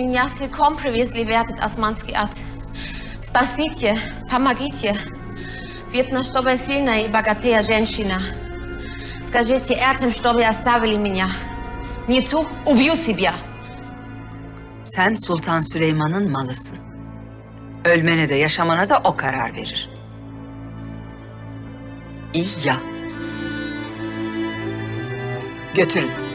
Меня силком привезли в этот османский ад. Спасите, помогите. Видно, что вы сильная и богатая женщина. Скажите этим, чтобы оставили меня. Не ту, убью себя. Sen Sultan Süleyman'ın malısın. Ölmene de yaşamana da o karar verir. İyi ya. Götürün.